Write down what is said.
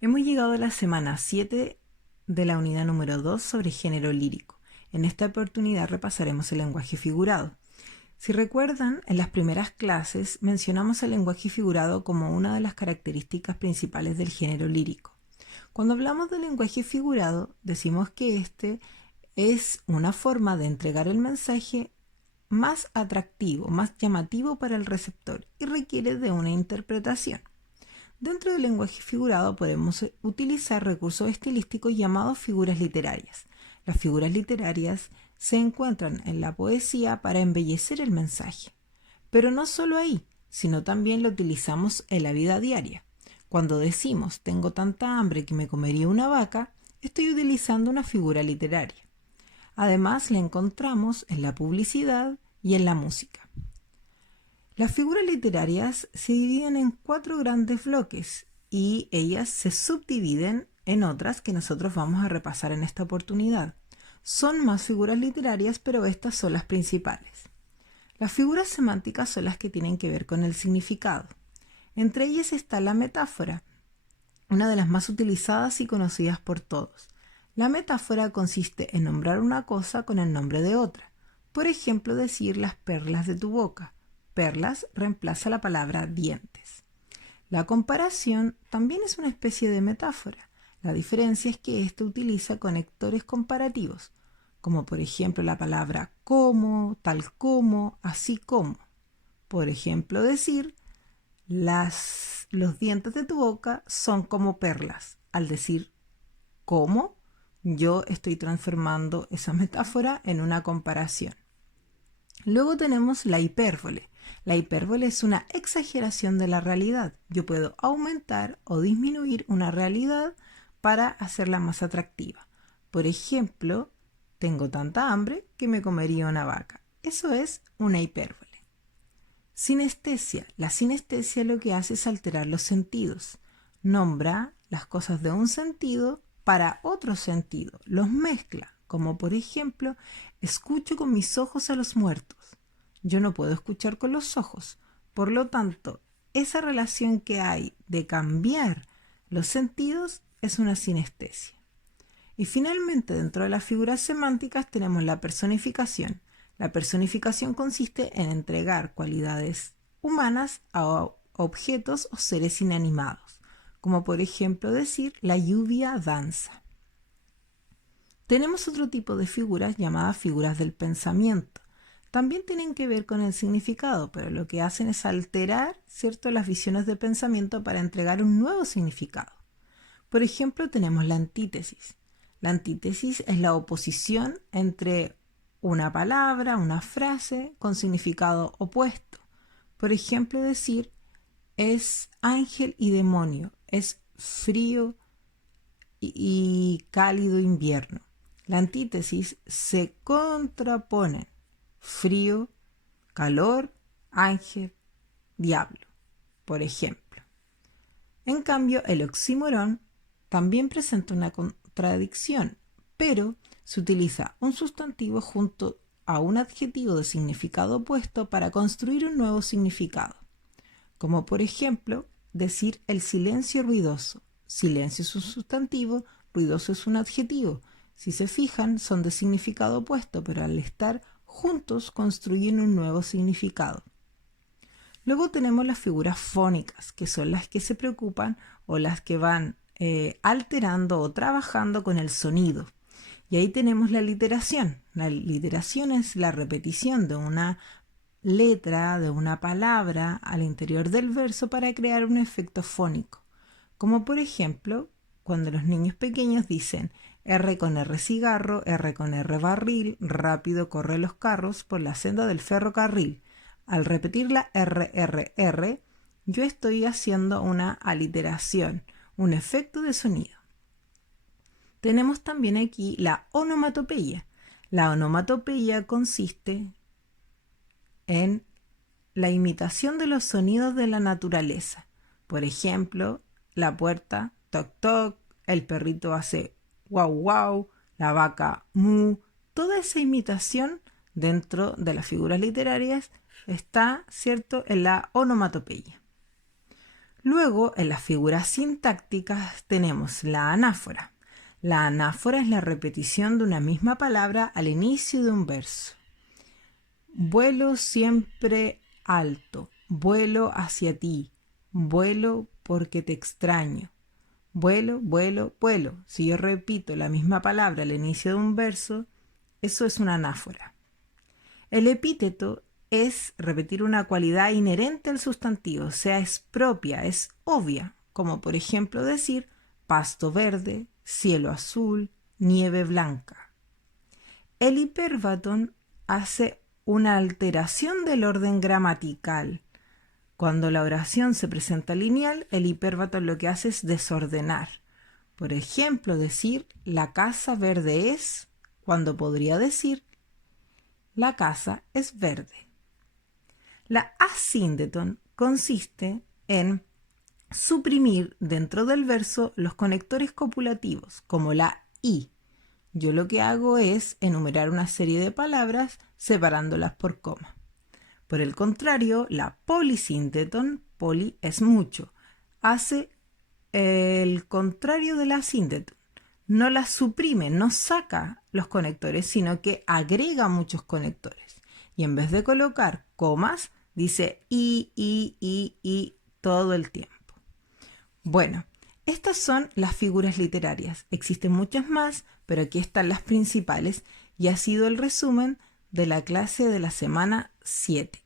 Hemos llegado a la semana 7 de la unidad número 2 sobre género lírico. En esta oportunidad repasaremos el lenguaje figurado. Si recuerdan, en las primeras clases mencionamos el lenguaje figurado como una de las características principales del género lírico. Cuando hablamos del lenguaje figurado, decimos que este es una forma de entregar el mensaje más atractivo, más llamativo para el receptor y requiere de una interpretación. Dentro del lenguaje figurado podemos utilizar recursos estilísticos llamados figuras literarias. Las figuras literarias se encuentran en la poesía para embellecer el mensaje. Pero no solo ahí, sino también lo utilizamos en la vida diaria. Cuando decimos tengo tanta hambre que me comería una vaca, estoy utilizando una figura literaria. Además, la encontramos en la publicidad y en la música. Las figuras literarias se dividen en 4 grandes bloques y ellas se subdividen en otras que nosotros vamos a repasar en esta oportunidad. Son más figuras literarias, pero estas son las principales. Las figuras semánticas son las que tienen que ver con el significado. Entre ellas está la metáfora, una de las más utilizadas y conocidas por todos. La metáfora consiste en nombrar una cosa con el nombre de otra. Por ejemplo, decir las perlas de tu boca. Perlas reemplaza la palabra dientes. La comparación también es una especie de metáfora. La diferencia es que ésta utiliza conectores comparativos, como por ejemplo la palabra como, tal como, así como. Por ejemplo, decir los dientes de tu boca son como perlas. Al decir como, yo estoy transformando esa metáfora en una comparación. Luego tenemos la hipérbole. La hipérbole es una exageración de la realidad. Yo puedo aumentar o disminuir una realidad para hacerla más atractiva. Por ejemplo, tengo tanta hambre que me comería una vaca. Eso es una hipérbole. Sinestesia. La sinestesia lo que hace es alterar los sentidos. Nombra las cosas de un sentido para otro sentido. Los mezcla, como por ejemplo, escucho con mis ojos a los muertos. Yo no puedo escuchar con los ojos. Por lo tanto, esa relación que hay de cambiar los sentidos es una sinestesia. Y finalmente, dentro de las figuras semánticas tenemos la personificación. La personificación consiste en entregar cualidades humanas a objetos o seres inanimados, como por ejemplo decir la lluvia danza. Tenemos otro tipo de figuras llamadas figuras del pensamiento. También tienen que ver con el significado, pero lo que hacen es alterar, ¿cierto?, las visiones de pensamiento para entregar un nuevo significado. Por ejemplo, tenemos la antítesis. La antítesis es la oposición entre una palabra, una frase con significado opuesto. Por ejemplo, decir es ángel y demonio, es frío y cálido invierno. La antítesis se contraponen: frío, calor, ángel, diablo, por ejemplo. En cambio, el oxímoron también presenta una contradicción, pero se utiliza un sustantivo junto a un adjetivo de significado opuesto para construir un nuevo significado, como por ejemplo decir el silencio ruidoso. Silencio es un sustantivo, ruidoso es un adjetivo. Si se fijan, son de significado opuesto, pero al estar juntos construyen un nuevo significado. Luego tenemos las figuras fónicas, que son las que se preocupan o las que van alterando o trabajando con el sonido. Y ahí tenemos la literación. La literación es la repetición de una letra, de una palabra al interior del verso para crear un efecto fónico. Como por ejemplo, cuando los niños pequeños dicen R con R cigarro, R con R barril, rápido corren los carros por la senda del ferrocarril. Al repetir la R, yo estoy haciendo una aliteración, un efecto de sonido. Tenemos también aquí la onomatopeya. La onomatopeya consiste en la imitación de los sonidos de la naturaleza. Por ejemplo, la puerta, toc toc, el perrito hace guau guau, la vaca mu. Toda esa imitación dentro de las figuras literarias está, ¿cierto?, en la onomatopeya. Luego, en las figuras sintácticas tenemos la anáfora. La anáfora es la repetición de una misma palabra al inicio de un verso. Vuelo siempre alto, vuelo hacia ti, vuelo porque te extraño. Vuelo, vuelo, vuelo. Si yo repito la misma palabra al inicio de un verso, eso es una anáfora. El epíteto es repetir una cualidad inherente al sustantivo, o sea, es propia, es obvia, como por ejemplo decir pasto verde, cielo azul, nieve blanca. El hiperbatón hace una alteración del orden gramatical. Cuando la oración se presenta lineal, el hiperbatón lo que hace es desordenar. Por ejemplo, decir la casa verde es, cuando podría decir la casa es verde. La asíndeton consiste en suprimir dentro del verso los conectores copulativos, como la i. Yo lo que hago es enumerar una serie de palabras separándolas por coma. Por el contrario, la polisíndeton, poli es mucho, hace el contrario de la síndeton. No la suprime, no saca los conectores, sino que agrega muchos conectores. Y en vez de colocar comas, dice y todo el tiempo. Bueno, estas son las figuras literarias. Existen muchas más, pero aquí están las principales y ha sido el resumen de la clase de la semana 7.